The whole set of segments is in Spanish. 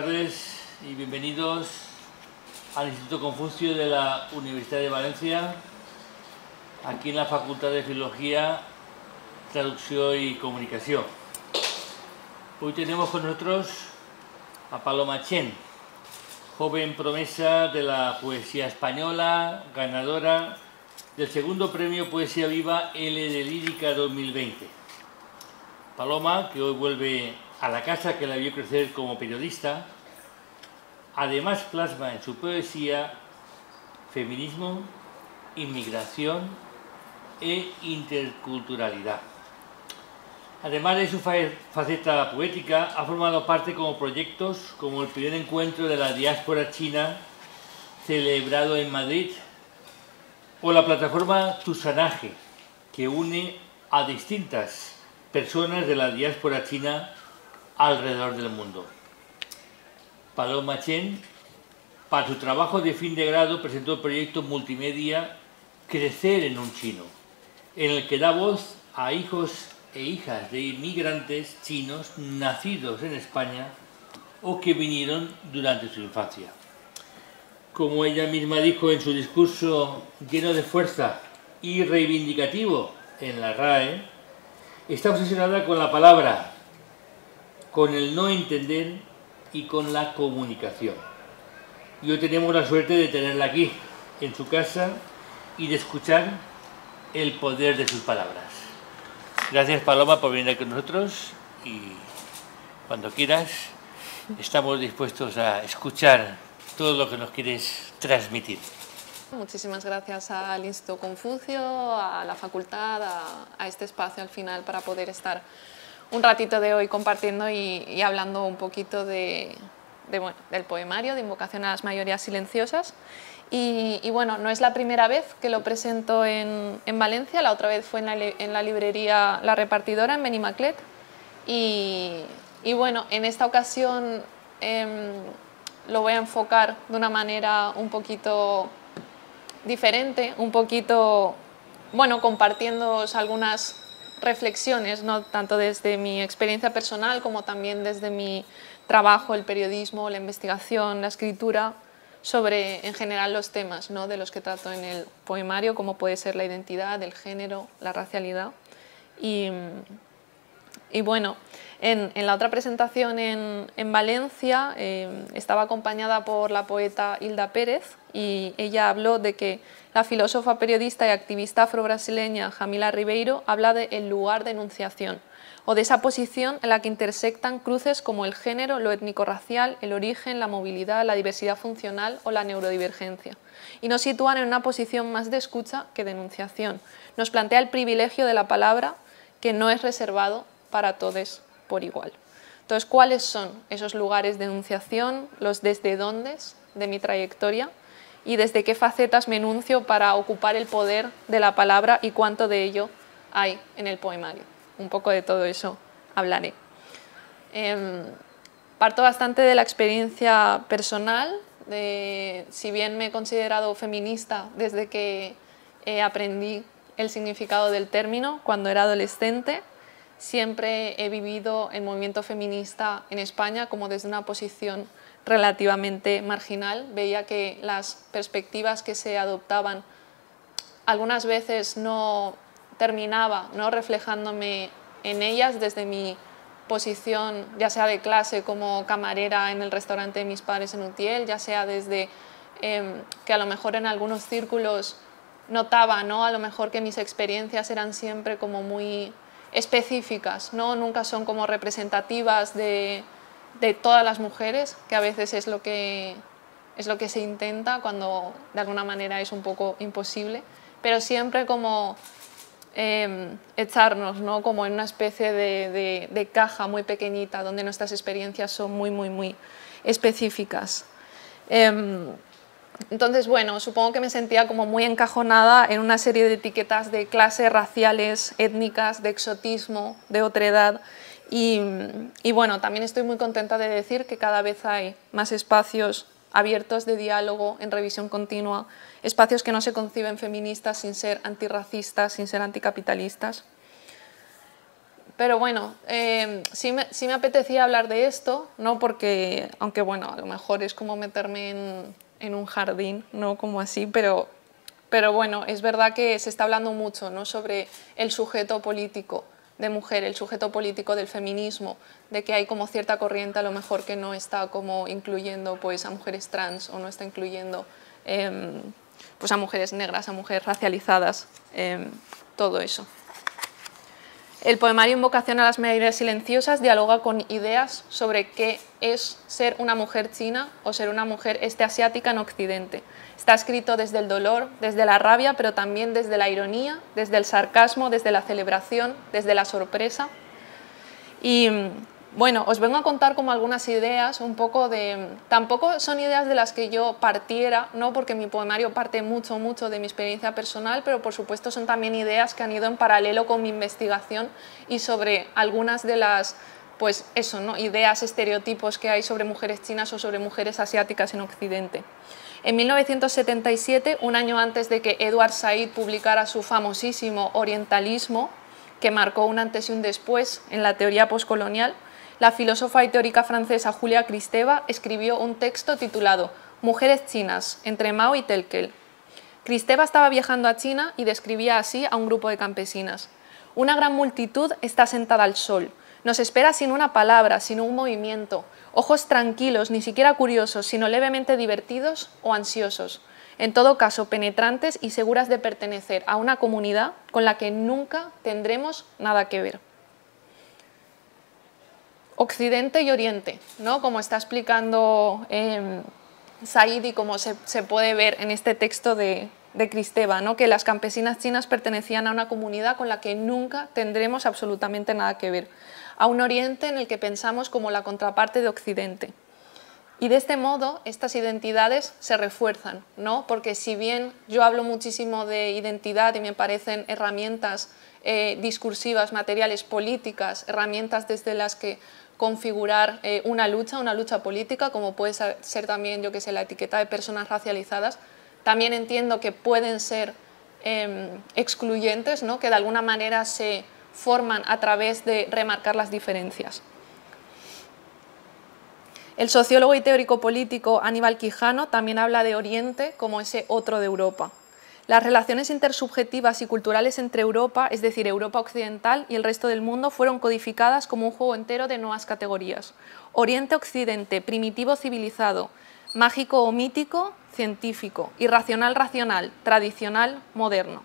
tardes y bienvenidos al Instituto Confucio de la Universidad de Valencia, aquí en la Facultad de Filología, Traducción y Comunicación. Hoy tenemos con nosotros a Paloma Chen, joven promesa de la poesía española, ganadora del segundo premio Poesía Viva L de Lírica 2020. Paloma, que hoy vuelve a la casa que la vio crecer como periodista, además plasma en su poesía feminismo, inmigración e interculturalidad. Además de su faceta poética, ha formado parte como proyectos como el primer encuentro de la diáspora china celebrado en Madrid o la plataforma Tusanaje, que une a distintas personas de la diáspora china alrededor del mundo. Paloma Chen, para su trabajo de fin de grado, presentó el proyecto multimedia Crecer en un chino, en el que da voz a hijos e hijas de inmigrantes chinos nacidos en España o que vinieron durante su infancia. Como ella misma dijo en su discurso lleno de fuerza y reivindicativo en la RAE, está obsesionada con la palabra, con el no entender y con la comunicación. Y hoy tenemos la suerte de tenerla aquí, en su casa, y de escuchar el poder de sus palabras. Gracias, Paloma, por venir con nosotros y cuando quieras estamos dispuestos a escuchar todo lo que nos quieres transmitir. Muchísimas gracias al Instituto Confucio, a la facultad, a este espacio al final para poder estar un ratito de hoy compartiendo y hablando un poquito del poemario, de Invocación a las mayorías silenciosas. Y bueno, no es la primera vez que lo presento en Valencia, la otra vez fue en la librería La Repartidora, en Benimaclet. Y bueno, en esta ocasión lo voy a enfocar de una manera un poquito diferente, un poquito, bueno, compartiendo algunas reflexiones, no tanto desde mi experiencia personal como también desde mi trabajo, el periodismo, la investigación, la escritura, sobre en general los temas, ¿no?, de los que trato en el poemario, como puede ser la identidad, el género, la racialidad. Y bueno, en la otra presentación en Valencia estaba acompañada por la poeta Hilda Pérez y ella habló de que la filósofa, periodista y activista afro-brasileña Jamila Ribeiro habla de el lugar de enunciación o de esa posición en la que intersectan cruces como el género, lo étnico-racial, el origen, la movilidad, la diversidad funcional o la neurodivergencia. Y nos sitúan en una posición más de escucha que de enunciación. Nos plantea el privilegio de la palabra que no es reservado para todos por igual. Entonces, ¿cuáles son esos lugares de enunciación, los desde dóndes de mi trayectoria y desde qué facetas me enuncio para ocupar el poder de la palabra y cuánto de ello hay en el poemario? Un poco de todo eso hablaré. Parto bastante de la experiencia personal, si bien me he considerado feminista desde que aprendí el significado del término cuando era adolescente, siempre he vivido el movimiento feminista en España como desde una posición relativamente marginal. Veía que las perspectivas que se adoptaban algunas veces no terminaba, ¿no?, reflejándome en ellas desde mi posición, ya sea de clase como camarera en el restaurante de mis padres en Utiel, ya sea desde que a lo mejor en algunos círculos notaba, ¿no?, a lo mejor que mis experiencias eran siempre como muy específicas, ¿no?, nunca son como representativas de todas las mujeres, que a veces es lo que se intenta cuando de alguna manera es un poco imposible, pero siempre como echarnos, ¿no?, como en una especie de caja muy pequeñita donde nuestras experiencias son muy específicas. Entonces, bueno, supongo que me sentía como muy encajonada en una serie de etiquetas de clases, raciales, étnicas, de exotismo, de otredad. Y bueno, también estoy muy contenta de decir que cada vez hay más espacios abiertos de diálogo en revisión continua, espacios que no se conciben feministas sin ser antirracistas, sin ser anticapitalistas. Pero bueno, sí me apetecía hablar de esto, ¿no? Porque, aunque bueno, a lo mejor es como meterme en un jardín, ¿no? Como así, pero bueno, es verdad que se está hablando mucho, ¿no? Sobre el sujeto político de mujer, el sujeto político del feminismo, de que hay como cierta corriente a lo mejor que no está como incluyendo pues, a mujeres trans o no está incluyendo pues, a mujeres negras, a mujeres racializadas, todo eso. El poemario Invocación a las Melodías Silenciosas dialoga con ideas sobre qué es ser una mujer china o ser una mujer asiática en Occidente. Está escrito desde el dolor, desde la rabia, pero también desde la ironía, desde el sarcasmo, desde la celebración, desde la sorpresa. Y bueno, os vengo a contar como algunas ideas, un poco de... Tampoco son ideas de las que yo partiera, ¿no? Porque mi poemario parte mucho de mi experiencia personal, pero por supuesto son también ideas que han ido en paralelo con mi investigación y sobre algunas de las, pues eso, ¿no? Ideas, estereotipos que hay sobre mujeres chinas o sobre mujeres asiáticas en Occidente. En 1977, un año antes de que Edward Said publicara su famosísimo Orientalismo, que marcó un antes y un después en la teoría postcolonial, la filósofa y teórica francesa Julia Kristeva escribió un texto titulado Mujeres chinas, entre Mao y Telquel. Kristeva estaba viajando a China y describía así a un grupo de campesinas. Una gran multitud está sentada al sol. Nos espera sin una palabra, sin un movimiento. Ojos tranquilos, ni siquiera curiosos, sino levemente divertidos o ansiosos. En todo caso, penetrantes y seguras de pertenecer a una comunidad con la que nunca tendremos nada que ver. Occidente y Oriente, ¿no? Como está explicando Said y como se puede ver en este texto de Kristeva, ¿no? Que las campesinas chinas pertenecían a una comunidad con la que nunca tendremos absolutamente nada que ver, a un Oriente en el que pensamos como la contraparte de Occidente. Y de este modo estas identidades se refuerzan, ¿no? Porque si bien yo hablo muchísimo de identidad y me parecen herramientas discursivas, materiales, políticas, herramientas desde las que configurar una lucha política, como puede ser también, yo que sé, la etiqueta de personas racializadas, también entiendo que pueden ser excluyentes, ¿no? Que de alguna manera se forman a través de remarcar las diferencias. El sociólogo y teórico político Aníbal Quijano también habla de Oriente como ese otro de Europa. Las relaciones intersubjetivas y culturales entre Europa, es decir, Europa occidental y el resto del mundo, fueron codificadas como un juego entero de nuevas categorías. Oriente-Occidente, primitivo-civilizado, mágico o mítico, científico, irracional-racional, tradicional-moderno.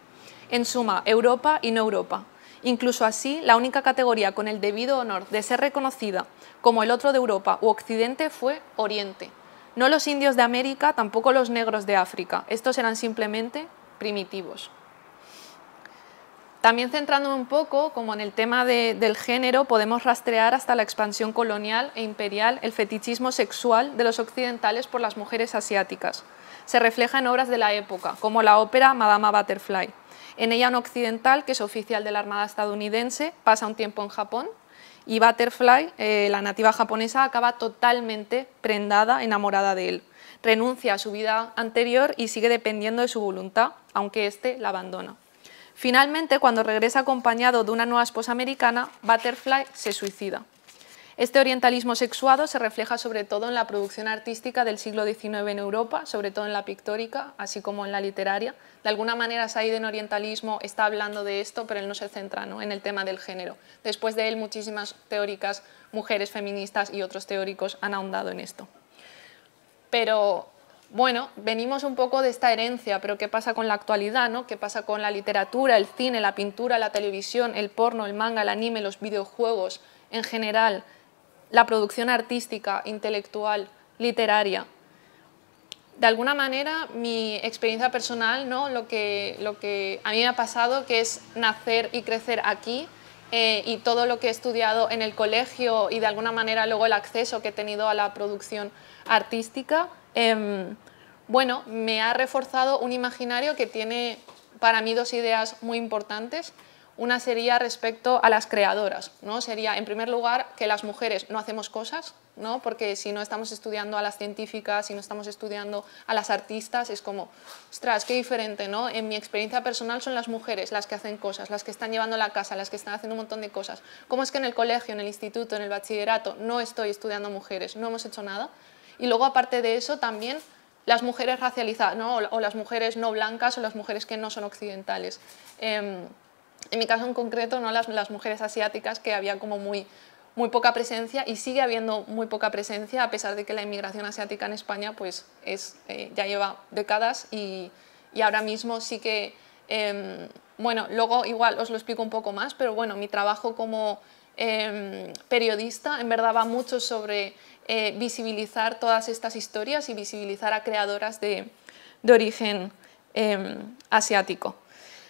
En suma, Europa y no Europa. Incluso así, la única categoría con el debido honor de ser reconocida como el otro de Europa u Occidente fue Oriente. No los indios de América, tampoco los negros de África. Estos eran simplemente primitivos. También centrándome un poco, como en el tema del género, podemos rastrear hasta la expansión colonial e imperial el fetichismo sexual de los occidentales por las mujeres asiáticas. Se refleja en obras de la época, como la ópera Madama Butterfly. En ella un occidental, que es oficial de la Armada estadounidense, pasa un tiempo en Japón y Butterfly, la nativa japonesa, acaba totalmente prendada, enamorada de él. Renuncia a su vida anterior y sigue dependiendo de su voluntad, aunque éste la abandona. Finalmente, cuando regresa acompañado de una nueva esposa americana, Butterfly se suicida. Este orientalismo sexuado se refleja sobre todo en la producción artística del siglo XIX en Europa, sobre todo en la pictórica, así como en la literaria. De alguna manera, Said en Orientalismo está hablando de esto, pero él no se centra, ¿no?, en el tema del género. Después de él, muchísimas teóricas, mujeres feministas y otros teóricos han ahondado en esto. Pero bueno, venimos un poco de esta herencia, pero ¿qué pasa con la actualidad, ¿no? ¿Qué pasa con la literatura, el cine, la pintura, la televisión, el porno, el manga, el anime, los videojuegos en general? La producción artística, intelectual, literaria. De alguna manera, mi experiencia personal, ¿no?, lo que a mí me ha pasado, que es nacer y crecer aquí, y todo lo que he estudiado en el colegio y de alguna manera luego el acceso que he tenido a la producción artística, bueno, me ha reforzado un imaginario que tiene para mí dos ideas muy importantes. Una sería respecto a las creadoras, ¿no? Sería, en primer lugar, que las mujeres no hacemos cosas, ¿no? Porque si no estamos estudiando a las científicas, si no estamos estudiando a las artistas, es como, ostras, qué diferente, ¿no? En mi experiencia personal son las mujeres las que hacen cosas, las que están llevando la casa, las que están haciendo un montón de cosas. ¿Cómo es que en el colegio, en el instituto, en el bachillerato no estoy estudiando mujeres? No hemos hecho nada. Y luego, aparte de eso, también las mujeres racializadas, ¿no? O las mujeres no blancas o las mujeres que no son occidentales. En mi caso en concreto, ¿no? las mujeres asiáticas, que había como muy poca presencia y sigue habiendo muy poca presencia, a pesar de que la inmigración asiática en España pues ya lleva décadas y ahora mismo sí que, bueno, luego igual os lo explico un poco más, pero bueno, mi trabajo como periodista en verdad va mucho sobre visibilizar todas estas historias y visibilizar a creadoras de origen asiático.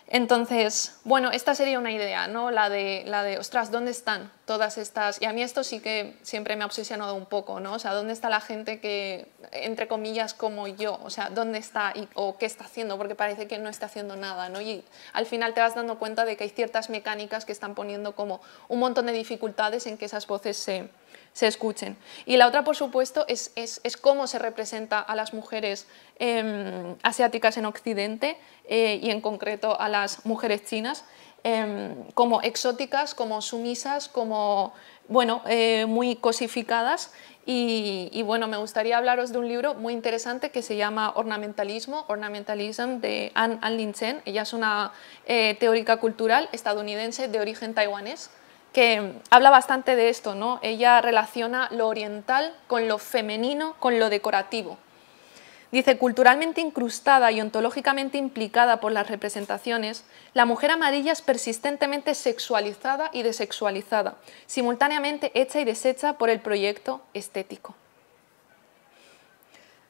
Entonces, bueno, esta sería una idea, ¿no? La de, ostras, ¿dónde están todas estas? Y a mí esto sí que siempre me ha obsesionado un poco, ¿no? O sea, ¿dónde está la gente que, entre comillas, como yo? O sea, ¿dónde está o qué está haciendo? Porque parece que no está haciendo nada, ¿no? Y al final te vas dando cuenta de que hay ciertas mecánicas que están poniendo como un montón de dificultades en que esas voces se escuchen. Y la otra, por supuesto, es cómo se representa a las mujeres asiáticas en Occidente y en concreto a las mujeres chinas como exóticas, como sumisas, como, bueno, muy cosificadas. Y bueno, me gustaría hablaros de un libro muy interesante que se llama Ornamentalism, de An Lin Chen. Ella es una teórica cultural estadounidense de origen taiwanés, que habla bastante de esto, ¿no? Ella relaciona lo oriental con lo femenino, con lo decorativo. Dice, culturalmente incrustada y ontológicamente implicada por las representaciones, la mujer amarilla es persistentemente sexualizada y desexualizada, simultáneamente hecha y deshecha por el proyecto estético.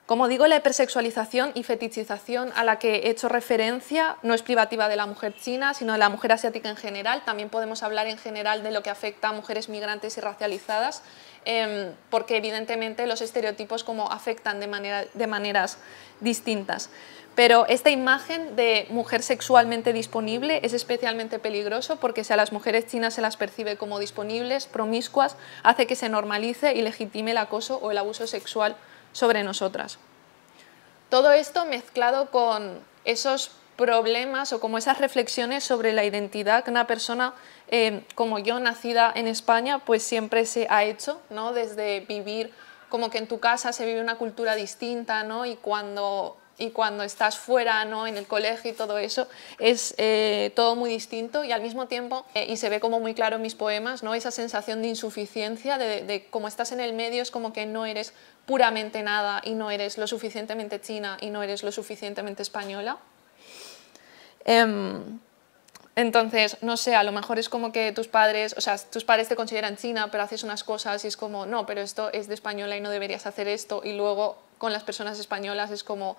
Como digo, la hipersexualización y fetichización a la que he hecho referencia no es privativa de la mujer china, sino de la mujer asiática en general. También podemos hablar en general de lo que afecta a mujeres migrantes y racializadas, porque evidentemente los estereotipos como afectan de maneras distintas. Pero esta imagen de mujer sexualmente disponible es especialmente peligroso porque si a las mujeres chinas se las percibe como disponibles, promiscuas, hace que se normalice y legitime el acoso o el abuso sexual sobre nosotras. Todo esto mezclado con esos problemas o como esas reflexiones sobre la identidad que una persona como yo, nacida en España, pues siempre se ha hecho, ¿no? Desde vivir como que en tu casa se vive una cultura distinta, ¿no? y cuando estás fuera, ¿no? En el colegio y todo eso, es todo muy distinto y al mismo tiempo, y se ve como muy claro en mis poemas, ¿no? Esa sensación de insuficiencia, de como estás en el medio, es como que no eres puramente nada y no eres lo suficientemente china y no eres lo suficientemente española. Entonces, no sé, a lo mejor es como que tus padres te consideran china, pero haces unas cosas y es como, no, pero esto es de española y no deberías hacer esto, y luego con las personas españolas es como,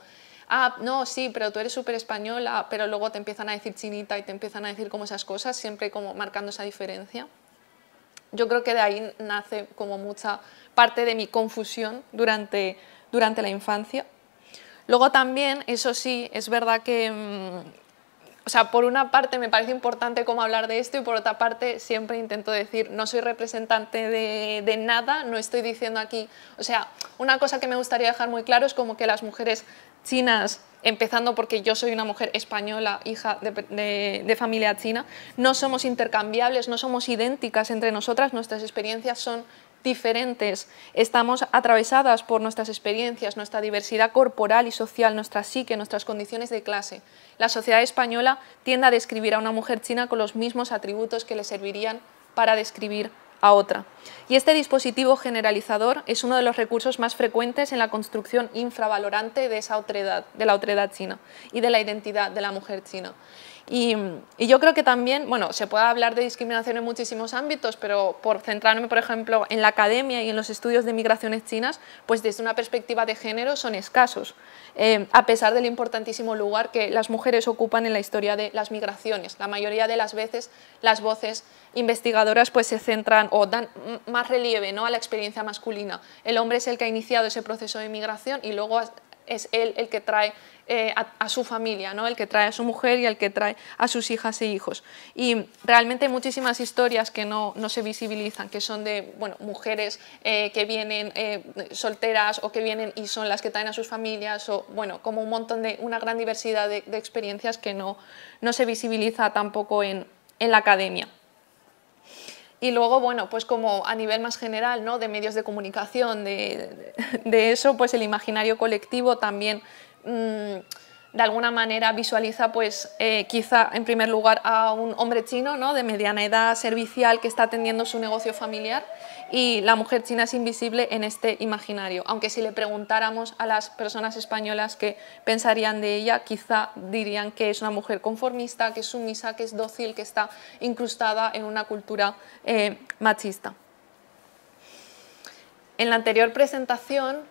ah, no, sí, pero tú eres súper española, pero luego te empiezan a decir chinita y te empiezan a decir como esas cosas, siempre como marcando esa diferencia. Yo creo que de ahí nace como mucha parte de mi confusión durante la infancia. Luego también, eso sí, es verdad que o sea, por una parte me parece importante cómo hablar de esto y por otra parte siempre intento decir, no soy representante de nada, no estoy diciendo aquí, o sea, una cosa que me gustaría dejar muy claro es como que las mujeres chinas, empezando porque yo soy una mujer española, hija de familia china, no somos intercambiables, no somos idénticas entre nosotras, nuestras experiencias son diferentes, estamos atravesadas por nuestras experiencias, nuestra diversidad corporal y social, nuestra psique, nuestras condiciones de clase. La sociedad española tiende a describir a una mujer china con los mismos atributos que le servirían para describir a otra. Y este dispositivo generalizador es uno de los recursos más frecuentes en la construcción infravalorante de esa otredad, de la otredad china y de la identidad de la mujer china. Y yo creo que también, bueno, se puede hablar de discriminación en muchísimos ámbitos, pero por centrarme, por ejemplo, en la academia y en los estudios de migraciones chinas, pues desde una perspectiva de género son escasos, a pesar del importantísimo lugar que las mujeres ocupan en la historia de las migraciones. La mayoría de las veces las voces investigadoras pues se centran o dan más relieve, ¿no?, a la experiencia masculina. El hombre es el que ha iniciado ese proceso de migración y luego es él el que trae a su familia, ¿no? El que trae a su mujer y el que trae a sus hijas e hijos. Y realmente hay muchísimas historias que no se visibilizan, que son de mujeres que vienen solteras o que vienen y son las que traen a sus familias, o como una gran diversidad de experiencias que no se visibiliza tampoco en la academia. Y luego, pues como a nivel más general, ¿no? De medios de comunicación, de eso, pues el imaginario colectivo también de alguna manera visualiza quizá en primer lugar a un hombre chino, ¿no? De mediana edad, servicial, que está atendiendo su negocio familiar, y la mujer china es invisible en este imaginario, aunque si le preguntáramos a las personas españolas qué pensarían de ella, quizá dirían que es una mujer conformista, que es sumisa, que es dócil, que está incrustada en una cultura machista. En la anterior presentación,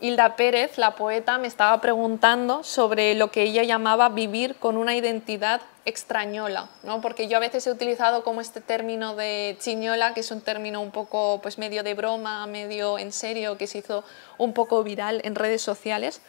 Hilda Pérez, la poeta, me estaba preguntando sobre lo que ella llamaba vivir con una identidad extrañola, ¿no? Porque yo a veces he utilizado como este término de chiñola, que es un término un poco medio de broma, medio en serio, que se hizo un poco viral en redes sociales.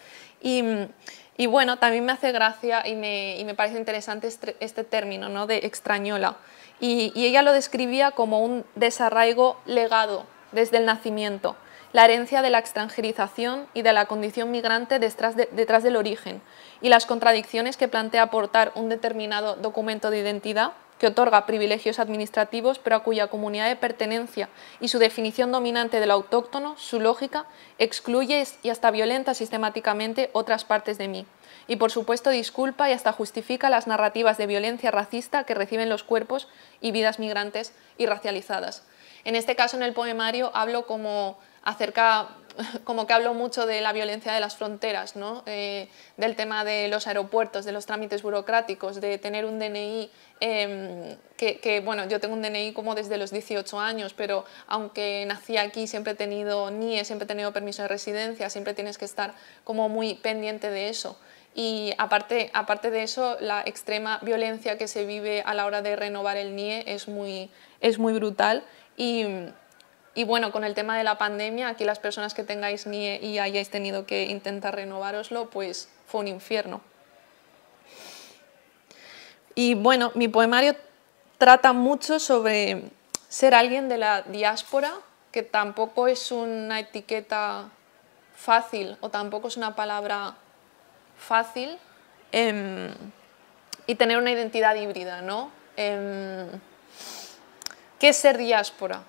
Y bueno, también me hace gracia y me parece interesante este término, ¿no? De extrañola. Y ella lo describía como un desarraigo legado desde el nacimiento, la herencia de la extranjerización y de la condición migrante detrás del origen, y las contradicciones que plantea aportar un determinado documento de identidad que otorga privilegios administrativos, pero a cuya comunidad de pertenencia y su definición dominante de lo autóctono, su lógica, excluye y hasta violenta sistemáticamente otras partes de mí. Y por supuesto disculpa y hasta justifica las narrativas de violencia racista que reciben los cuerpos y vidas migrantes y racializadas. En este caso, en el poemario, hablo como que hablo mucho de la violencia de las fronteras, ¿no? Del tema de los aeropuertos, de los trámites burocráticos, de tener un DNI, yo tengo un DNI como desde los 18 años, pero aunque nací aquí siempre he tenido NIE, siempre he tenido permiso de residencia, siempre tienes que estar como muy pendiente de eso. Y aparte de eso, la extrema violencia que se vive a la hora de renovar el NIE es muy brutal. Y bueno, con el tema de la pandemia, aquí las personas que tengáis NIE y hayáis tenido que intentar renovároslo, pues fue un infierno. Y bueno, mi poemario trata mucho sobre ser alguien de la diáspora, que tampoco es una etiqueta fácil o tampoco es una palabra fácil, y tener una identidad híbrida, ¿no? ¿Qué es ser diáspora?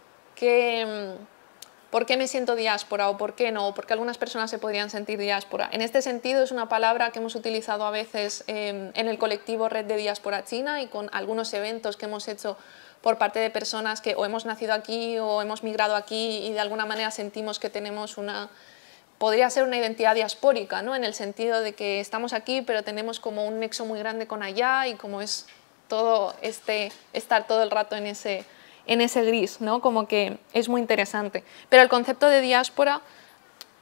¿Por qué me siento diáspora o por qué no? ¿O por qué algunas personas se podrían sentir diáspora? En este sentido es una palabra que hemos utilizado a veces en el colectivo Red de Diáspora China y con algunos eventos que hemos hecho por parte de personas que o hemos nacido aquí o hemos migrado aquí y de alguna manera sentimos que tenemos podría ser una identidad diaspórica, ¿no? En el sentido de que estamos aquí pero tenemos como un nexo muy grande con allá y como es todo estar todo el rato en ese gris, ¿no? Como que es muy interesante. Pero el concepto de diáspora,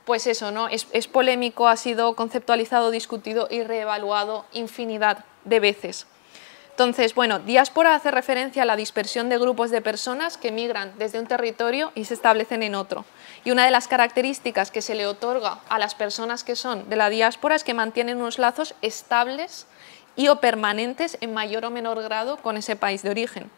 pues eso, ¿no? Es polémico, ha sido conceptualizado, discutido y reevaluado infinidad de veces. Entonces, bueno, diáspora hace referencia a la dispersión de grupos de personas que migran desde un territorio y se establecen en otro. Y una de las características que se le otorga a las personas que son de la diáspora es que mantienen unos lazos estables y o permanentes en mayor o menor grado con ese país de origen.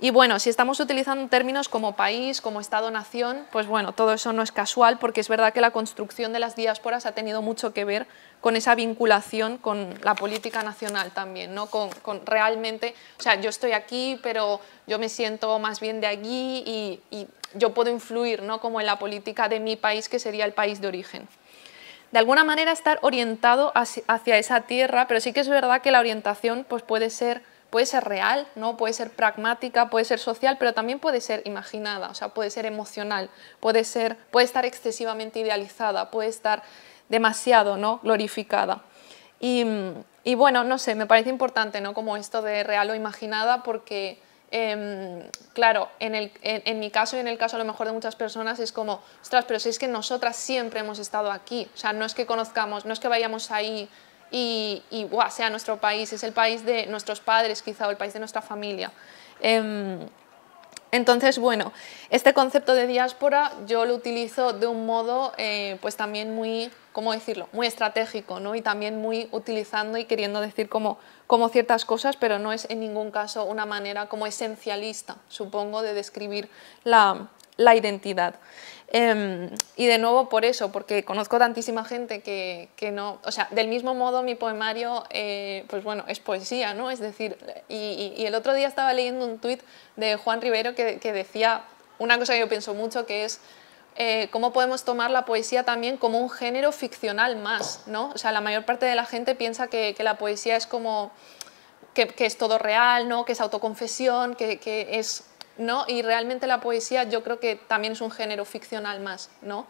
Y bueno, si estamos utilizando términos como país, como Estado-nación, pues bueno, todo eso no es casual porque es verdad que la construcción de las diásporas ha tenido mucho que ver con esa vinculación con la política nacional también, ¿no? Con realmente, o sea, yo estoy aquí, pero yo me siento más bien de allí y yo puedo influir, ¿no? Como en la política de mi país, que sería el país de origen. De alguna manera estar orientado hacia esa tierra, pero sí que es verdad que la orientación pues puede ser real, ¿no? Puede ser pragmática, puede ser social, pero también puede ser imaginada, o sea, puede ser emocional, puede estar excesivamente idealizada, puede estar demasiado, ¿no? Glorificada. Y bueno, no sé, me parece importante, ¿no? Como esto de real o imaginada, porque claro, en mi caso y en el caso a lo mejor de muchas personas es como, ostras, pero si es que nosotras siempre hemos estado aquí, o sea, no es que conozcamos, no es que vayamos ahí y sea nuestro país, es el país de nuestros padres quizá o el país de nuestra familia. Entonces, bueno, este concepto de diáspora yo lo utilizo de un modo pues también muy, ¿cómo decirlo?, muy estratégico, ¿no? Y también muy utilizando y queriendo decir como ciertas cosas, pero no es en ningún caso una manera como esencialista, supongo, de describir la identidad. Y de nuevo por eso, porque conozco tantísima gente que no, o sea, del mismo modo mi poemario, pues bueno, es poesía, ¿no? Es decir, y el otro día estaba leyendo un tuit de Juan Rivero que decía una cosa que yo pienso mucho, que es cómo podemos tomar la poesía también como un género ficcional más, ¿no? O sea, la mayor parte de la gente piensa que la poesía es como, que es todo real, ¿no? Que es autoconfesión, que es... ¿no? Y realmente la poesía yo creo que también es un género ficcional más, ¿no?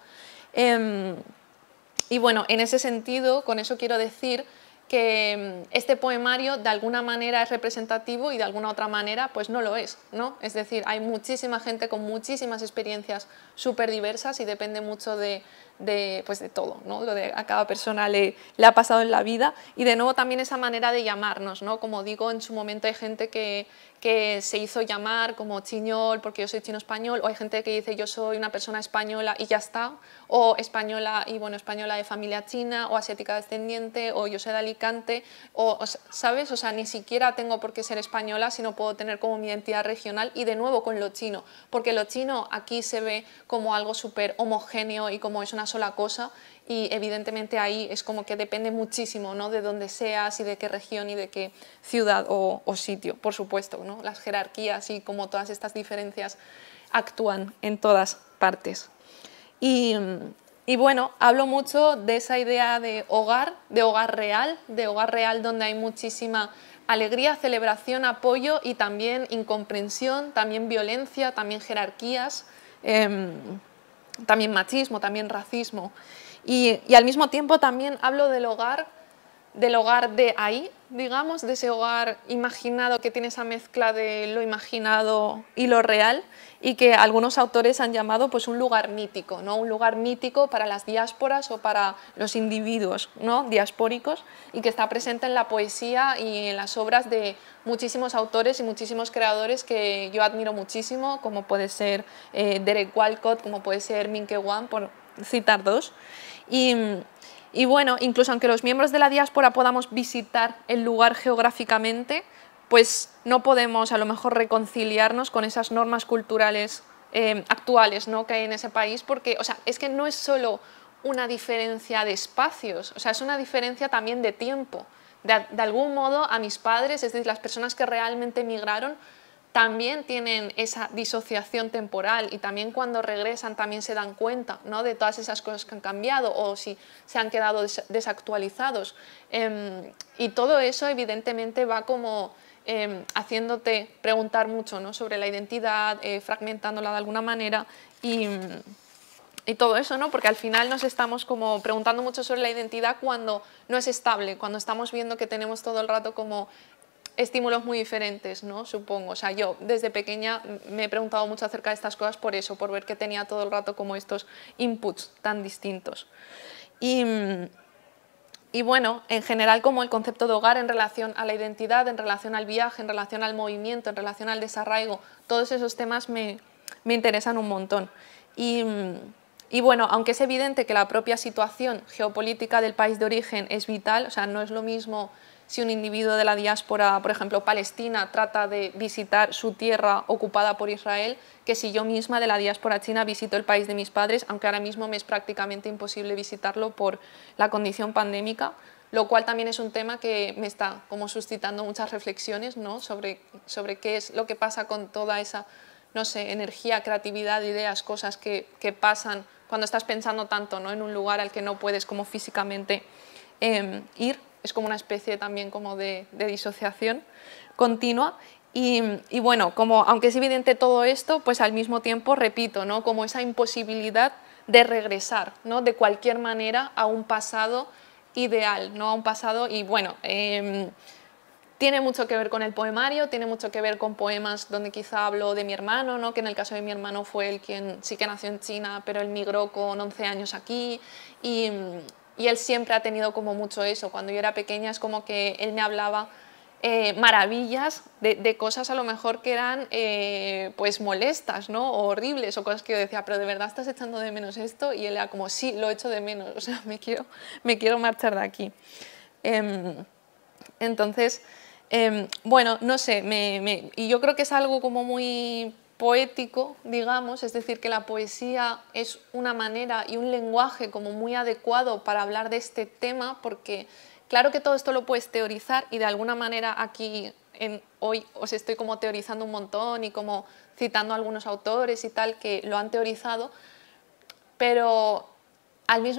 Y bueno, en ese sentido, con eso quiero decir que este poemario de alguna manera es representativo y de alguna otra manera pues no lo es, ¿no? Es decir, hay muchísima gente con muchísimas experiencias súper diversas y depende mucho pues de todo, ¿no? Lo de a cada persona le ha pasado en la vida, y de nuevo también esa manera de llamarnos, ¿no? Como digo, en su momento hay gente que se hizo llamar como chiñol porque yo soy chino-español, o hay gente que dice yo soy una persona española y ya está, o española y bueno, española de familia china, o asiática descendiente, o yo soy de Alicante, ¿sabes? O sea, ni siquiera tengo por qué ser española, sino puedo tener como mi identidad regional. Y de nuevo con lo chino, porque lo chino aquí se ve como algo súper homogéneo y como es una sola cosa, y evidentemente ahí es como que depende muchísimo, ¿no? De dónde seas y de qué región y de qué ciudad o sitio, por supuesto, ¿no? Las jerarquías y como todas estas diferencias actúan en todas partes. Y bueno, hablo mucho de esa idea de hogar real, donde hay muchísima alegría, celebración, apoyo y también incomprensión, también violencia, también jerarquías, también machismo, también racismo. Y al mismo tiempo también hablo del hogar de ahí, digamos, de ese hogar imaginado que tiene esa mezcla de lo imaginado y lo real, y que algunos autores han llamado pues un lugar mítico, ¿no? Un lugar mítico para las diásporas o para los individuos, ¿no? Diaspóricos, y que está presente en la poesía y en las obras de muchísimos autores y muchísimos creadores que yo admiro muchísimo, como puede ser Derek Walcott, como puede ser Minke Wan, por citar dos. Y bueno, incluso aunque los miembros de la diáspora podamos visitar el lugar geográficamente, pues no podemos a lo mejor reconciliarnos con esas normas culturales actuales, ¿no? Que hay en ese país, porque o sea, es que no es solo una diferencia de espacios, o sea, es una diferencia también de tiempo. De algún modo a mis padres, es decir, las personas que realmente emigraron, también tienen esa disociación temporal, y también cuando regresan también se dan cuenta, ¿no? De todas esas cosas que han cambiado o si se han quedado desactualizados. Y todo eso evidentemente va como haciéndote preguntar mucho, ¿no? Sobre la identidad, fragmentándola de alguna manera y todo eso, ¿no? Porque al final nos estamos como preguntando mucho sobre la identidad cuando no es estable, cuando estamos viendo que tenemos todo el rato como estímulos muy diferentes, ¿no? Supongo. O sea, yo desde pequeña me he preguntado mucho acerca de estas cosas por eso, por ver que tenía todo el rato como estos inputs tan distintos. Y bueno, en general como el concepto de hogar en relación a la identidad, en relación al viaje, en relación al movimiento, en relación al desarraigo, todos esos temas me interesan un montón. Y bueno, aunque es evidente que la propia situación geopolítica del país de origen es vital, o sea, no es lo mismo si un individuo de la diáspora, por ejemplo, palestina, trata de visitar su tierra ocupada por Israel, que si yo misma de la diáspora china visito el país de mis padres, aunque ahora mismo me es prácticamente imposible visitarlo por la condición pandémica, lo cual también es un tema que me está como suscitando muchas reflexiones, ¿no? sobre qué es lo que pasa con toda esa, no sé, energía, creatividad, ideas, cosas que pasan cuando estás pensando tanto, ¿no? En un lugar al que no puedes como físicamente ir. Es como una especie también como de disociación continua. Y bueno, como, aunque es evidente todo esto, pues al mismo tiempo, repito, ¿no? Como esa imposibilidad de regresar, ¿no? De cualquier manera a un pasado ideal, ¿no? A un pasado, y bueno, tiene mucho que ver con el poemario, tiene mucho que ver con poemas donde quizá hablo de mi hermano, ¿no? Que en el caso de mi hermano fue el quien sí que nació en China, pero él migró con 11 años aquí, y él siempre ha tenido como mucho eso. Cuando yo era pequeña es como que él me hablaba maravillas de cosas a lo mejor que eran pues molestas, ¿no? O horribles, o cosas que yo decía, pero ¿de verdad estás echando de menos esto? Y él era como, sí, lo echo de menos, o sea, me quiero marchar de aquí. Entonces, bueno, no sé, y yo creo que es algo como muy poético, digamos, es decir, que la poesía es una manera y un lenguaje como muy adecuado para hablar de este tema, porque claro que todo esto lo puedes teorizar y de alguna manera aquí hoy os estoy como teorizando un montón y como citando a algunos autores y tal que lo han teorizado, pero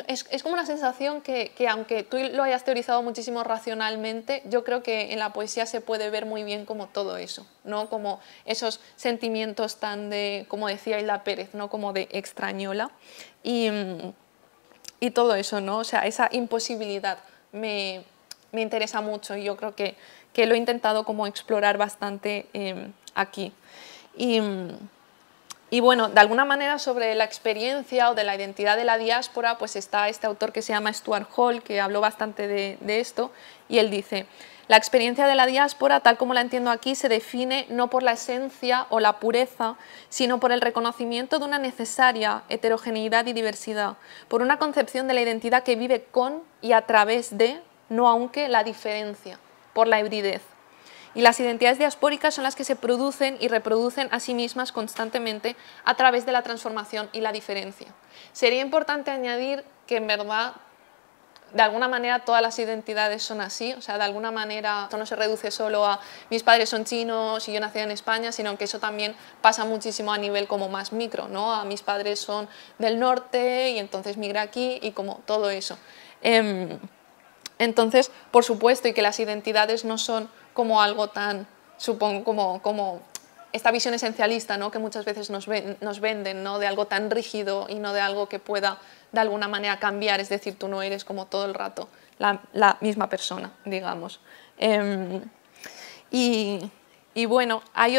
es como una sensación que aunque tú lo hayas teorizado muchísimo racionalmente, yo creo que en la poesía se puede ver muy bien como todo eso, ¿no? Como esos sentimientos tan de, como decía Hilda Pérez, ¿no? Como de extrañola y todo eso, ¿no? O sea, esa imposibilidad me interesa mucho y yo creo que lo he intentado como explorar bastante aquí. Y bueno, de alguna manera sobre la experiencia o de la identidad de la diáspora, pues está este autor que se llama Stuart Hall, que habló bastante de esto, y él dice: la experiencia de la diáspora, tal como la entiendo aquí, se define no por la esencia o la pureza, sino por el reconocimiento de una necesaria heterogeneidad y diversidad, por una concepción de la identidad que vive con y a través de, no aunque, la diferencia, por la hibridez. Y las identidades diaspóricas son las que se producen y reproducen a sí mismas constantemente a través de la transformación y la diferencia. Sería importante añadir que en verdad, de alguna manera, todas las identidades son así, o sea, de alguna manera esto no se reduce solo a mis padres son chinos y yo nací en España, sino que eso también pasa muchísimo a nivel como más micro, ¿no? A mis padres son del norte y entonces migré aquí y como todo eso. Entonces, por supuesto, y que las identidades no son como algo tan, supongo, como esta visión esencialista, ¿no? Que muchas veces nos venden, ¿no? De algo tan rígido y no de algo que pueda de alguna manera cambiar, es decir, tú no eres como todo el rato la misma persona, digamos. Y bueno, hay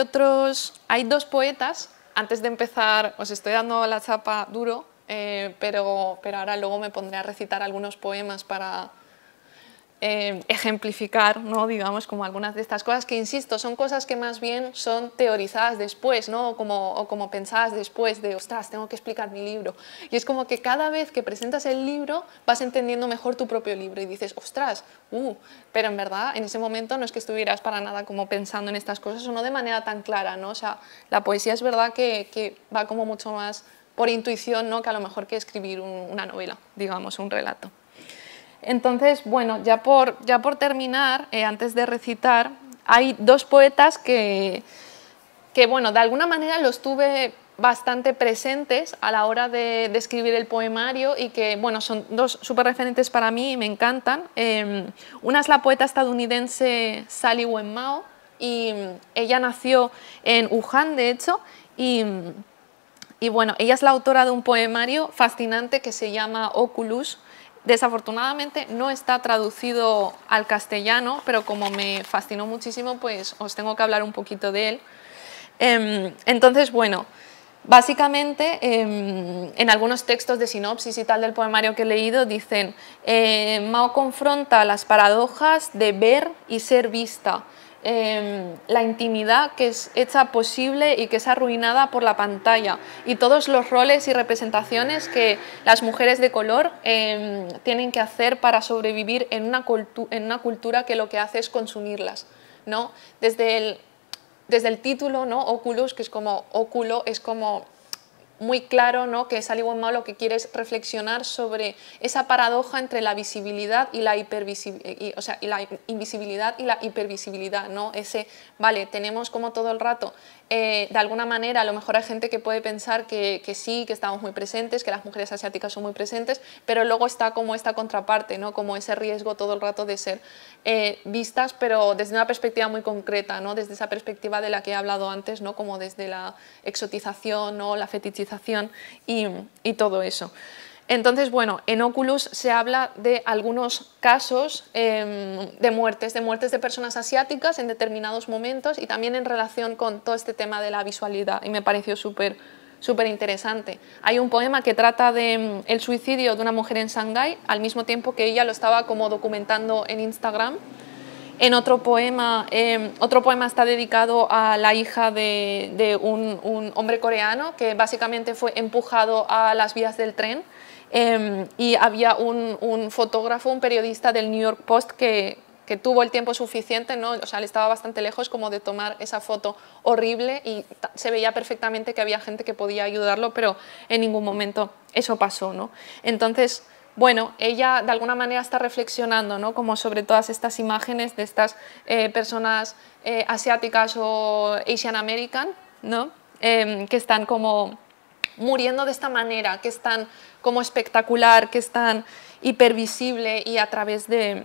dos poetas, antes de empezar os estoy dando la chapa duro, pero ahora luego me pondré a recitar algunos poemas para ejemplificar, ¿no? Digamos, como algunas de estas cosas que, insisto, son cosas que más bien son teorizadas después, ¿no? o como pensadas después de, ostras, tengo que explicar mi libro. Y es como que cada vez que presentas el libro vas entendiendo mejor tu propio libro y dices, ostras, pero en verdad en ese momento no es que estuvieras para nada como pensando en estas cosas o no de manera tan clara, ¿no? O sea, la poesía es verdad que va como mucho más por intuición, ¿no? Que a lo mejor que escribir una novela, digamos, un relato. Entonces, bueno, ya por terminar, antes de recitar, hay dos poetas que, bueno, de alguna manera los tuve bastante presentes a la hora de escribir el poemario y que, bueno, son dos súper referentes para mí y me encantan. Una es la poeta estadounidense Sally Wen-Mao y ella nació en Wuhan, de hecho, y bueno, ella es la autora de un poemario fascinante que se llama Oculus. Desafortunadamente no está traducido al castellano, pero como me fascinó muchísimo, pues os tengo que hablar un poquito de él. Entonces, bueno, básicamente en algunos textos de sinopsis y tal del poemario que he leído dicen Mao confronta las paradojas de ver y ser vista, la intimidad que es hecha posible y que es arruinada por la pantalla y todos los roles y representaciones que las mujeres de color tienen que hacer para sobrevivir en una cultura que lo que hace es consumirlas, ¿no? Desde el título, ¿no? Oculus, que es como óculo, es como muy claro, ¿no? Que Sally Wen-Mao lo que quiere es reflexionar sobre esa paradoja entre la visibilidad y la o sea, y la invisibilidad y la hipervisibilidad, ¿no? Vale, tenemos como todo el rato, de alguna manera, a lo mejor hay gente que puede pensar que sí, que estamos muy presentes, que las mujeres asiáticas son muy presentes, pero luego está como esta contraparte, ¿no? Como ese riesgo todo el rato de ser vistas, pero desde una perspectiva muy concreta, ¿no? Desde esa perspectiva de la que he hablado antes, ¿no? Como desde la exotización, ¿no? La fetichización y todo eso. Entonces, bueno, en Oculus se habla de algunos casos de muertes de personas asiáticas en determinados momentos y también en relación con todo este tema de la visualidad, y me pareció súper interesante. Hay un poema que trata del suicidio de una mujer en Shanghái al mismo tiempo que ella lo estaba como documentando en Instagram. En otro poema está dedicado a la hija de un hombre coreano que básicamente fue empujado a las vías del tren, y había un fotógrafo, un periodista del New York Post que tuvo el tiempo suficiente, ¿no? O sea, él estaba bastante lejos como de tomar esa foto horrible y se veía perfectamente que había gente que podía ayudarlo, pero en ningún momento eso pasó, ¿no? Entonces, bueno, ella de alguna manera está reflexionando, ¿no? Como sobre todas estas imágenes de estas personas asiáticas o Asian American, ¿no? Que están como muriendo de esta manera, que es tan como espectacular, que es tan hipervisible y a través de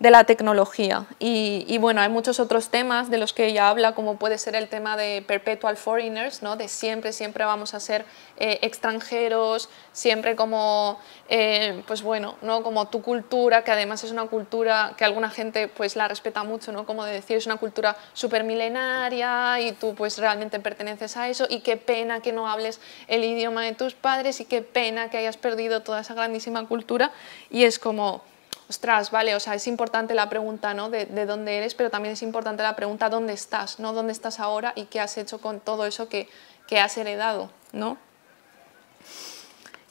la tecnología. Y bueno, hay muchos otros temas de los que ella habla, como puede ser el tema de perpetual foreigners, ¿no? De siempre vamos a ser extranjeros, siempre como, pues bueno, ¿no? Como tu cultura, que además es una cultura que alguna gente pues la respeta mucho, ¿no? Como de decir, es una cultura súper milenaria y tú pues realmente perteneces a eso, y qué pena que no hables el idioma de tus padres y qué pena que hayas perdido toda esa grandísima cultura. Y es como, ostras, vale, o sea, es importante la pregunta, ¿no? de dónde eres, pero también es importante la pregunta dónde estás, ¿no? Dónde estás ahora y qué has hecho con todo eso que has heredado, ¿no?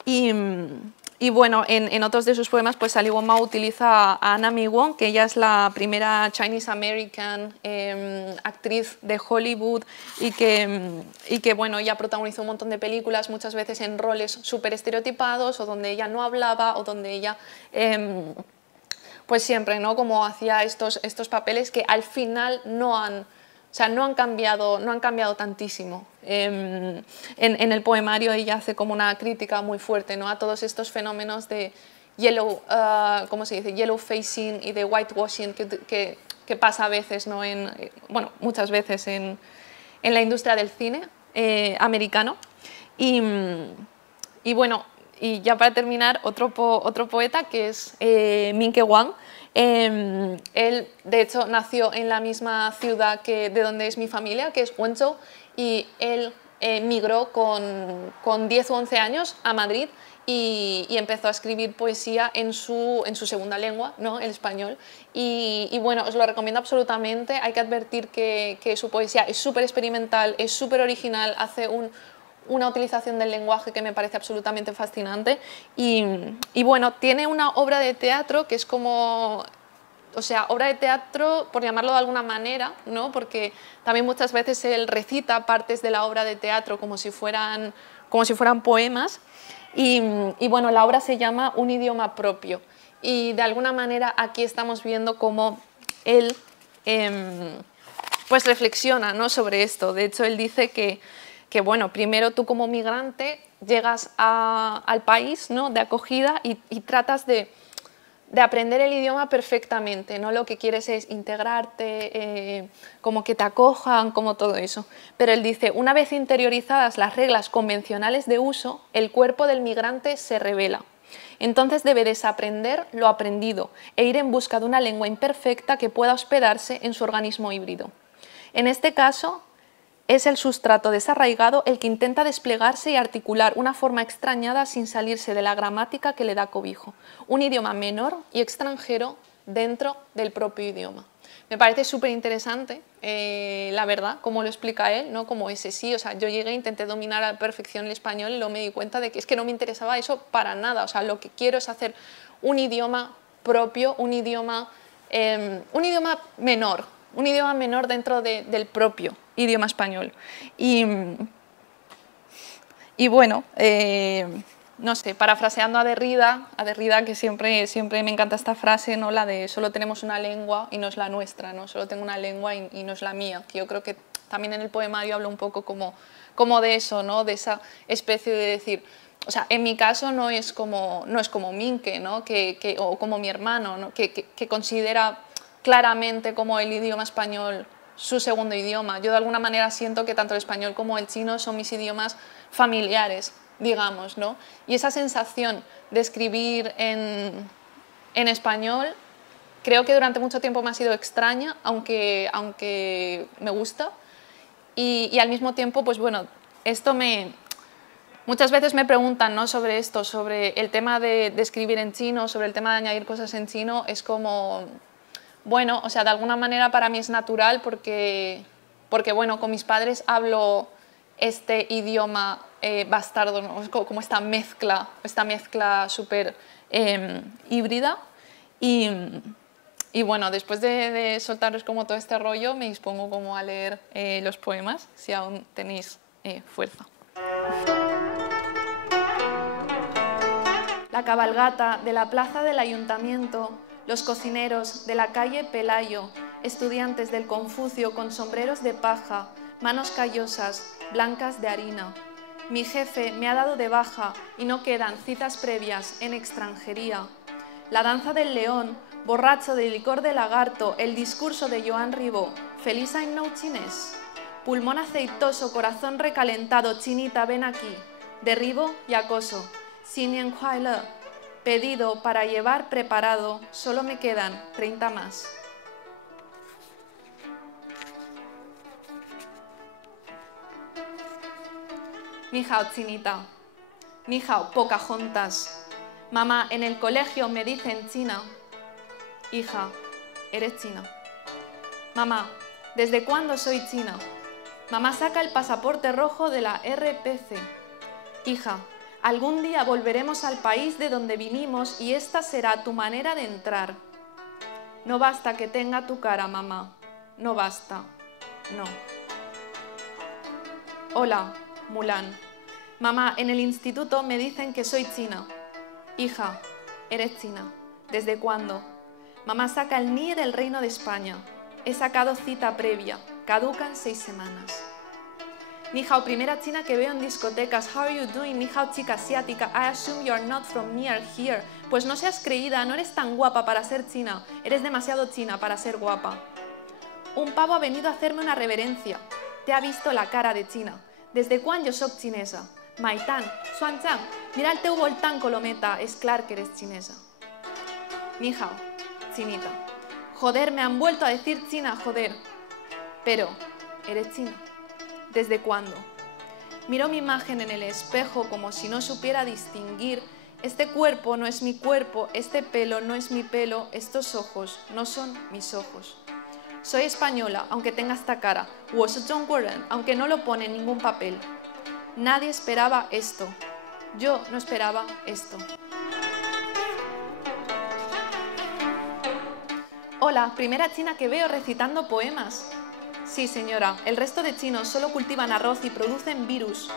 Y bueno, en otros de sus poemas, pues Ali Wong Mao utiliza a Anna May Wong, que ella es la primera Chinese American actriz de Hollywood y que bueno, ella protagonizó un montón de películas, muchas veces en roles súper estereotipados o donde ella no hablaba o donde ella pues siempre, ¿no? Como hacía estos papeles que al final no han cambiado tantísimo. En el poemario ella hace como una crítica muy fuerte, ¿no? A todos estos fenómenos de ¿cómo se dice? Yellow facing y de whitewashing que pasa a veces, ¿no? Bueno, muchas veces en la industria del cine americano. Y bueno, y ya para terminar, otro poeta que es Min-Ke Wang. Él, de hecho, nació en la misma ciudad de donde es mi familia, que es Wenzhou, y él migró con 10 o 11 años a Madrid y empezó a escribir poesía en su segunda lengua, ¿no? El español. Y bueno, os lo recomiendo absolutamente. Hay que advertir que su poesía es súper experimental, es súper original, hace una utilización del lenguaje que me parece absolutamente fascinante y bueno, tiene una obra de teatro que es como, o sea, obra de teatro por llamarlo de alguna manera, ¿no? Porque también muchas veces él recita partes de la obra de teatro como si fueran poemas y bueno, la obra se llama Un idioma propio y de alguna manera aquí estamos viendo cómo él pues reflexiona, ¿no? Sobre esto. De hecho, él dice que bueno, primero tú como migrante llegas al país, ¿no? De acogida y tratas de aprender el idioma perfectamente, ¿no? Lo que quieres es integrarte, como que te acojan, como todo eso. Pero él dice, una vez interiorizadas las reglas convencionales de uso, el cuerpo del migrante se revela. Entonces debe desaprender lo aprendido e ir en busca de una lengua imperfecta que pueda hospedarse en su organismo híbrido. En este caso, es el sustrato desarraigado el que intenta desplegarse y articular una forma extrañada sin salirse de la gramática que le da cobijo. Un idioma menor y extranjero dentro del propio idioma. Me parece súper interesante, la verdad, como lo explica él, ¿no? Como ese sí, o sea, yo llegué, intenté dominar a la perfección el español y luego me di cuenta de que es que no me interesaba eso para nada. O sea, lo que quiero es hacer un idioma propio, un idioma menor dentro del propio idioma español. Y bueno, no sé, parafraseando a Derrida, que siempre me encanta esta frase, ¿no? La de solo tenemos una lengua y no es la nuestra, ¿no? Solo tengo una lengua y no es la mía, que yo creo que también en el poemario hablo un poco como de eso, ¿no? De esa especie de decir, o sea, en mi caso no es como Min-Ke, ¿no? O como mi hermano, ¿no? que considera claramente como el idioma español su segundo idioma. Yo de alguna manera siento que tanto el español como el chino son mis idiomas familiares, digamos, ¿no? Y esa sensación de escribir en español creo que durante mucho tiempo me ha sido extraña, aunque me gusta. Y al mismo tiempo, pues bueno, muchas veces me preguntan, ¿no? Sobre esto, sobre el tema de escribir en chino, sobre el tema de añadir cosas en chino, es como, bueno, o sea, de alguna manera para mí es natural porque bueno, con mis padres hablo este idioma bastardo, ¿no? Es como esta mezcla súper híbrida. Y bueno, después de soltaros como todo este rollo, me dispongo como a leer los poemas, si aún tenéis fuerza. La cabalgata de la plaza del ayuntamiento, los cocineros de la calle Pelayo, estudiantes del Confucio con sombreros de paja, manos callosas, blancas de harina. Mi jefe me ha dado de baja y no quedan citas previas en extranjería. La danza del león, borracho de licor de lagarto, el discurso de Joan Ribó, feliz año nou chinés. Pulmón aceitoso, corazón recalentado, chinita ven aquí, derribo y acoso. Xinian Kuai-le, pedido para llevar preparado, solo me quedan 30 más. Ni hao, chinita. Ni hao, Pocahontas. Mamá, en el colegio me dicen china. Hija, eres china. Mamá, ¿desde cuándo soy china? Mamá saca el pasaporte rojo de la RPC. Hija, algún día volveremos al país de donde vinimos y esta será tu manera de entrar. No basta que tenga tu cara, mamá. No basta. No. Hola, Mulan. Mamá, en el instituto me dicen que soy china. Hija, eres china. ¿Desde cuándo? Mamá saca el NIE del Reino de España. He sacado cita previa. Caducan 6 semanas. Ni hao, primera china que veo en discotecas. How are you doing? Ni hao, chica asiática. I assume you are not from near here. Pues no seas creída, no eres tan guapa para ser china. Eres demasiado china para ser guapa. Un pavo ha venido a hacerme una reverencia. Te ha visto la cara de china. ¿Desde cuándo yo soy chinesa? Maitan, Xuanchang, mira el teu voltant, Colometa, es clar que eres chinesa. Ni hao, chinita. Joder, me han vuelto a decir china, joder. Pero, ¿eres china? ¿Desde cuándo? Miro mi imagen en el espejo como si no supiera distinguir. Este cuerpo no es mi cuerpo, este pelo no es mi pelo, estos ojos no son mis ojos. Soy española, aunque tenga esta cara. 我是中国人, aunque no lo pone en ningún papel. Nadie esperaba esto. Yo no esperaba esto. Hola, primera china que veo recitando poemas. Sí, señora, el resto de chinos solo cultivan arroz y producen virus.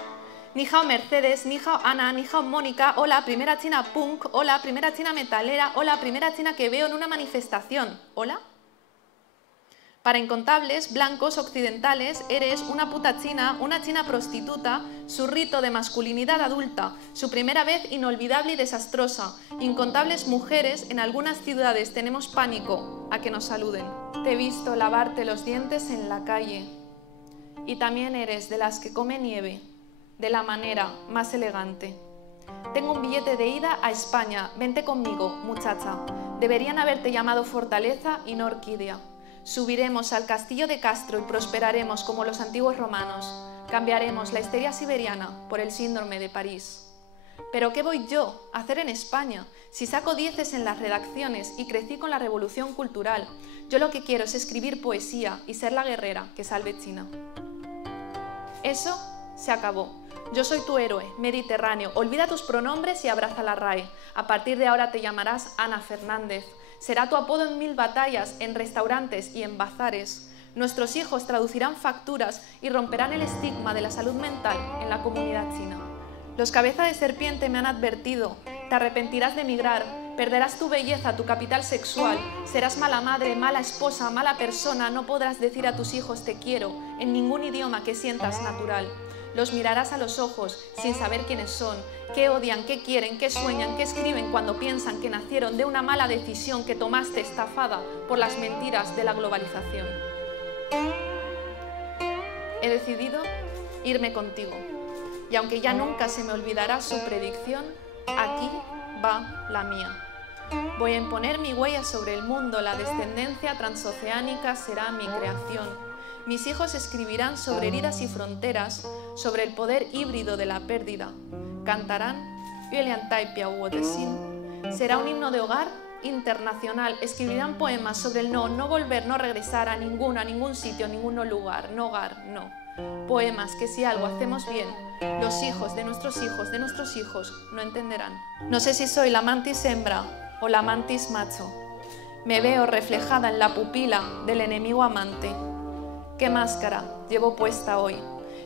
Ni hao Mercedes, ni hao Ana, ni hao Mónica, hola, primera china punk, hola, primera china metalera, hola, primera china que veo en una manifestación, hola. Para incontables, blancos, occidentales, eres una puta china, una china prostituta, su rito de masculinidad adulta, su primera vez inolvidable y desastrosa. Incontables mujeres, en algunas ciudades tenemos pánico a que nos saluden. Te he visto lavarte los dientes en la calle. Y también eres de las que come nieve, de la manera más elegante. Tengo un billete de ida a España, vente conmigo, muchacha. Deberían haberte llamado Fortaleza y no Orquídea. Subiremos al castillo de Castro y prosperaremos como los antiguos romanos. Cambiaremos la histeria siberiana por el síndrome de París. ¿Pero qué voy yo a hacer en España si saco 10 en las redacciones y crecí con la revolución cultural? Yo lo que quiero es escribir poesía y ser la guerrera que salve China. Eso se acabó. Yo soy tu héroe, mediterráneo. Olvida tus pronombres y abraza la RAE. A partir de ahora te llamarás Ana Fernández. Será tu apodo en 1000 batallas, en restaurantes y en bazares. Nuestros hijos traducirán facturas y romperán el estigma de la salud mental en la comunidad china. Los cabeza de serpiente me han advertido. Te arrepentirás de emigrar, perderás tu belleza, tu capital sexual, serás mala madre, mala esposa, mala persona, no podrás decir a tus hijos te quiero en ningún idioma que sientas natural. Los mirarás a los ojos sin saber quiénes son, qué odian, qué quieren, qué sueñan, qué escriben cuando piensan que nacieron de una mala decisión que tomaste estafada por las mentiras de la globalización. He decidido irme contigo y aunque ya nunca se me olvidará su predicción, aquí va la mía. Voy a imponer mi huella sobre el mundo, la descendencia transoceánica será mi creación. Mis hijos escribirán sobre heridas y fronteras, sobre el poder híbrido de la pérdida. Cantarán, será un himno de hogar internacional, escribirán poemas sobre el no, no volver, no regresar a ningún sitio, a ningún lugar, no hogar, no. Poemas que si algo hacemos bien, los hijos de nuestros hijos no entenderán. No sé si soy la mantis hembra o la mantis macho. Me veo reflejada en la pupila del enemigo amante. ¿Qué máscara llevo puesta hoy?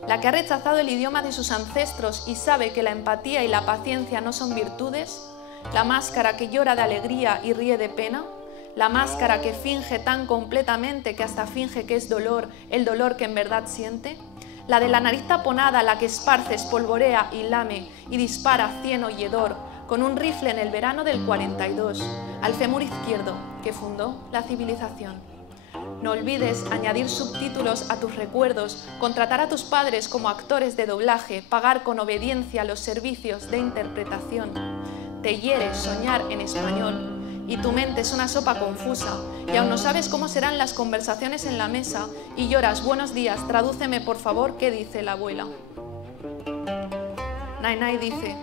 La que ha rechazado el idioma de sus ancestros y sabe que la empatía y la paciencia no son virtudes. La máscara que llora de alegría y ríe de pena. La máscara que finge tan completamente que hasta finge que es dolor, el dolor que en verdad siente. La de la nariz taponada, la que esparce, espolvorea y lame y dispara cieno y hedor, con un rifle en el verano del 42, al fémur izquierdo que fundó la civilización. No olvides añadir subtítulos a tus recuerdos, contratar a tus padres como actores de doblaje, pagar con obediencia los servicios de interpretación. Te hiere soñar en español y tu mente es una sopa confusa y aún no sabes cómo serán las conversaciones en la mesa y lloras buenos días, tradúceme por favor qué dice la abuela. Nainai dice: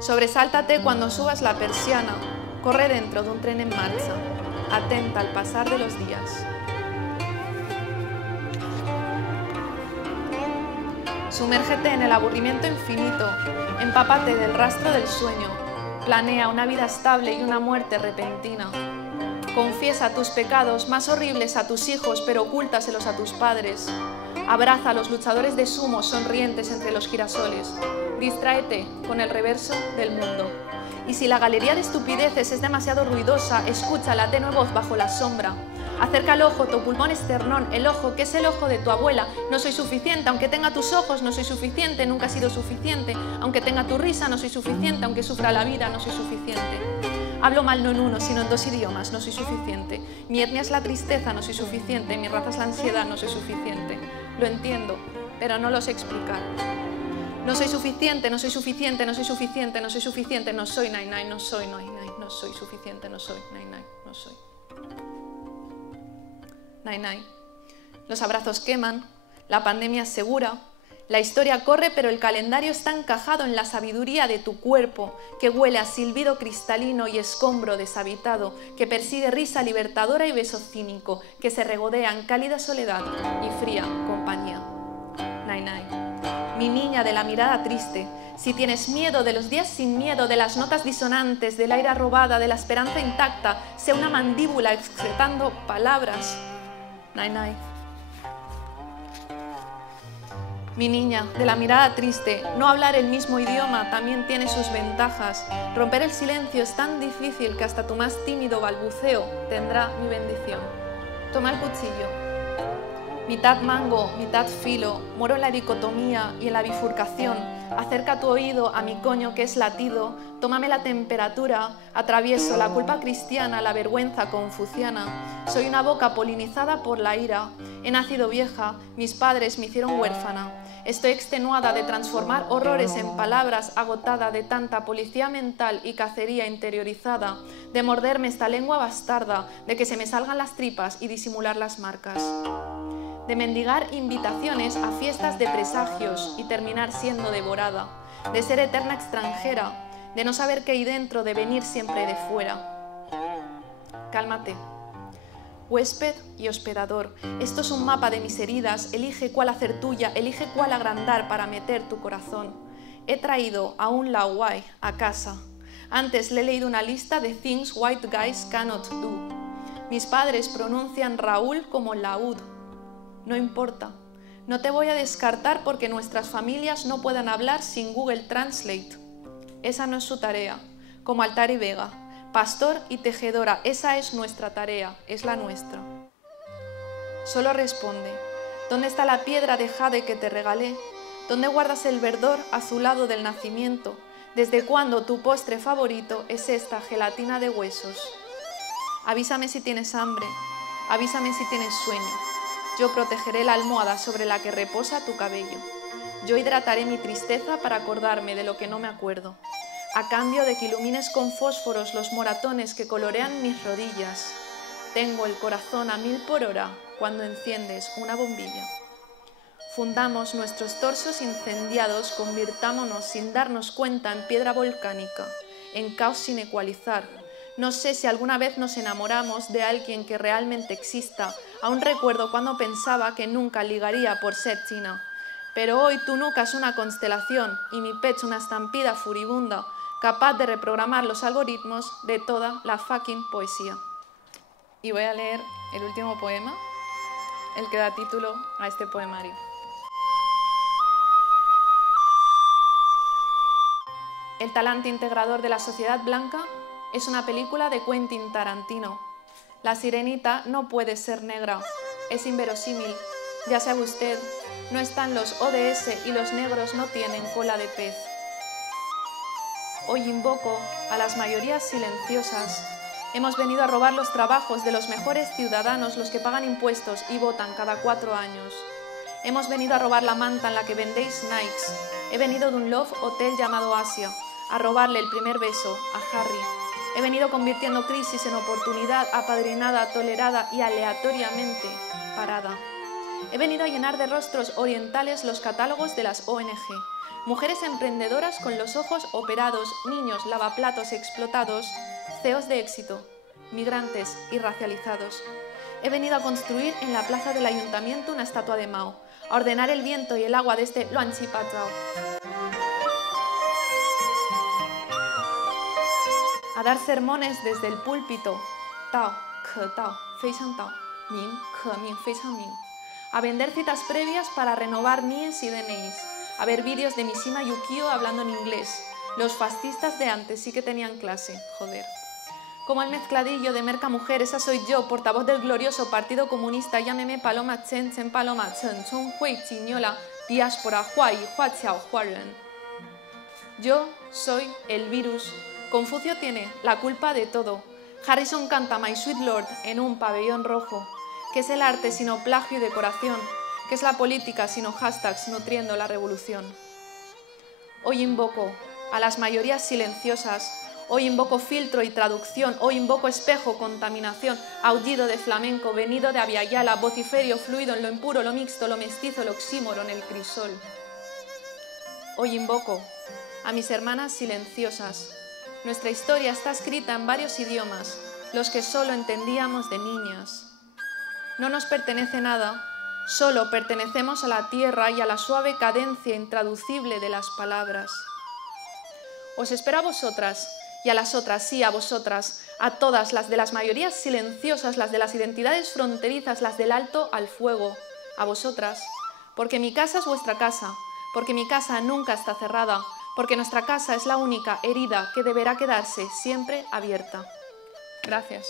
sobresáltate cuando subas la persiana, corre dentro de un tren en marcha, atenta al pasar de los días. Sumérgete en el aburrimiento infinito, empápate del rastro del sueño, planea una vida estable y una muerte repentina. Confiesa tus pecados más horribles a tus hijos, pero ocúltaselos a tus padres. Abraza a los luchadores de sumo sonrientes entre los girasoles. Distráete con el reverso del mundo. Y si la galería de estupideces es demasiado ruidosa, escucha la tenue voz bajo la sombra. Acerca el ojo, tu pulmón esternón, el ojo que es el ojo de tu abuela. No soy suficiente, aunque tenga tus ojos, no soy suficiente, nunca he sido suficiente. Aunque tenga tu risa, no soy suficiente, aunque sufra la vida, no soy suficiente. Hablo mal no en uno, sino en 2 idiomas, no soy suficiente. Mi etnia es la tristeza, no soy suficiente. Mi raza es la ansiedad, no soy suficiente. Lo entiendo, pero no lo sé explicar. No soy suficiente, no soy suficiente, no soy suficiente, no soy suficiente, no soy Nainai, no soy Nainai, no soy suficiente, no soy Nainai, no soy. Nainai. Los abrazos queman, la pandemia es segura, la historia corre pero el calendario está encajado en la sabiduría de tu cuerpo, que huele a silbido cristalino y escombro deshabitado, que persigue risa libertadora y beso cínico, que se regodea en cálida soledad y fría compañía. Nainai. Mi niña de la mirada triste, si tienes miedo de los días sin miedo, de las notas disonantes, del aire robada, de la esperanza intacta, sé una mandíbula excretando palabras. Nainai. Mi niña, de la mirada triste, no hablar el mismo idioma también tiene sus ventajas. Romper el silencio es tan difícil que hasta tu más tímido balbuceo tendrá mi bendición. Toma el cuchillo. Mitad mango, mitad filo, muero en la dicotomía y en la bifurcación. Acerca tu oído a mi coño que es latido, tómame la temperatura, atravieso la culpa cristiana, la vergüenza confuciana. Soy una boca polinizada por la ira, he nacido vieja, mis padres me hicieron huérfana. Estoy extenuada de transformar horrores en palabras, agotada de tanta policía mental y cacería interiorizada, de morderme esta lengua bastarda, de que se me salgan las tripas y disimular las marcas. De mendigar invitaciones a fiestas de presagios y terminar siendo devorada, de ser eterna extranjera, de no saber qué hay dentro, de venir siempre de fuera. Cálmate. Huésped y hospedador, esto es un mapa de mis heridas, elige cuál hacer tuya, elige cuál agrandar para meter tu corazón. He traído a un Laowai a casa. Antes le he leído una lista de things white guys cannot do. Mis padres pronuncian Raúl como laúd. No importa, no te voy a descartar porque nuestras familias no puedan hablar sin Google Translate. Esa no es su tarea, como Altar y Vega. Pastor y tejedora, esa es nuestra tarea, es la nuestra. Solo responde, ¿dónde está la piedra de jade que te regalé? ¿Dónde guardas el verdor azulado del nacimiento? ¿Desde cuándo tu postre favorito es esta gelatina de huesos? Avísame si tienes hambre, avísame si tienes sueño. Yo protegeré la almohada sobre la que reposa tu cabello. Yo hidrataré mi tristeza para acordarme de lo que no me acuerdo, a cambio de que ilumines con fósforos los moratones que colorean mis rodillas. Tengo el corazón a 1000 por hora cuando enciendes una bombilla. Fundamos nuestros torsos incendiados, convirtámonos sin darnos cuenta en piedra volcánica, en caos sin ecualizar. No sé si alguna vez nos enamoramos de alguien que realmente exista. Aún recuerdo cuando pensaba que nunca ligaría por ser china. Pero hoy tu nuca es una constelación y mi pecho una estampida furibunda, capaz de reprogramar los algoritmos de toda la fucking poesía. Y voy a leer el último poema, el que da título a este poemario. El talante integrador de la sociedad blanca es una película de Quentin Tarantino. La sirenita no puede ser negra, es inverosímil. Ya sabe usted, no están los ODS y los negros no tienen cola de pez. Hoy invoco a las mayorías silenciosas. Hemos venido a robar los trabajos de los mejores ciudadanos, los que pagan impuestos y votan cada 4 años. Hemos venido a robar la manta en la que vendéis Nikes. He venido de un love hotel llamado Asia, a robarle el primer beso a Harry. He venido convirtiendo crisis en oportunidad, apadrinada, tolerada y aleatoriamente parada. He venido a llenar de rostros orientales los catálogos de las ONG. Mujeres emprendedoras con los ojos operados, niños lavaplatos explotados, CEOs de éxito, migrantes y racializados. He venido a construir en la plaza del ayuntamiento una estatua de Mao, a ordenar el viento y el agua de este Luanchipatao, a dar sermones desde el púlpito, Tao, Ke Tao, Fei Chang Tao, Ming, Ke Ming, Fei Chang Ming, a vender citas previas para renovar NIEs y DNIs, a ver vídeos de Mishima Yukio hablando en inglés. Los fascistas de antes sí que tenían clase, joder. Como el mezcladillo de Merca Mujer, esa soy yo, portavoz del glorioso Partido Comunista, llámeme Paloma Chen, Chen Paloma Chen, Chong Hui, Chiñola, Diáspora, Huai, Hua Qiao, Huaren. Yo soy el virus. Confucio tiene la culpa de todo. Harrison canta My Sweet Lord en un pabellón rojo. ¿Qué es el arte sino plagio y decoración? ¿Qué es la política sino hashtags nutriendo la revolución? Hoy invoco a las mayorías silenciosas. Hoy invoco filtro y traducción. Hoy invoco espejo, contaminación, aullido de flamenco, venido de Aviala, vociferio fluido en lo impuro, lo mixto, lo mestizo, lo oxímoron, el crisol. Hoy invoco a mis hermanas silenciosas. Nuestra historia está escrita en varios idiomas, los que solo entendíamos de niñas. No nos pertenece nada, solo pertenecemos a la tierra y a la suave cadencia intraducible de las palabras. Os espero a vosotras y a las otras, sí, a vosotras, a todas, las de las mayorías silenciosas, las de las identidades fronterizas, las del alto al fuego, a vosotras, porque mi casa es vuestra casa, porque mi casa nunca está cerrada, porque nuestra casa es la única herida que deberá quedarse siempre abierta. Gracias.